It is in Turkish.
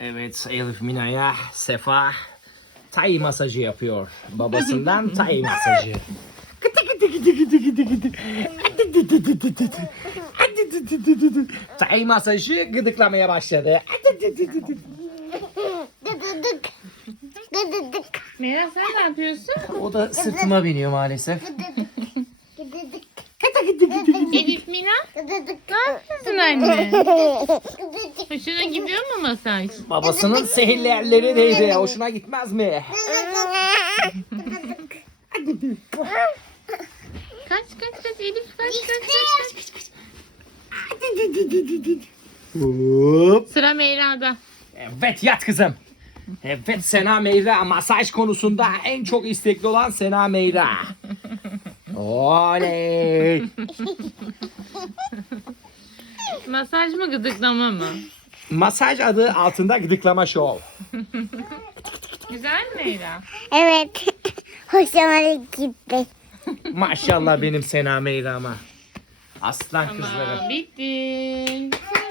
Evet Elif Mina'ya Sefa Tay masajı yapıyor babasından Tay masajı. tay masajı gıdıklamaya başladı. Mira sen ne yapıyorsun? O da sırtıma biniyor maalesef. Elif Mina. Ne yapıyorsun anne? Hoşuna gidiyor mu masaj? Babasının sihirlerleri neydi? Hoşuna gitmez mi? kaç kaç kaç Elif kaç kaç kaç. kaç. Sıra Meyra'da. Evet yat kızım. Evet Sena Meyra masaj konusunda en çok istekli olan Sena Meyra. Oley. masaj mı gıdıklama mı? Masaj adı altında gıdıklama şov. Güzel mi? <Mayra. gülüyor> evet. Hoşuma gitti. Maşallah benim Sena Meyra'ma. Aslan tamam. kızlarım. Bitti.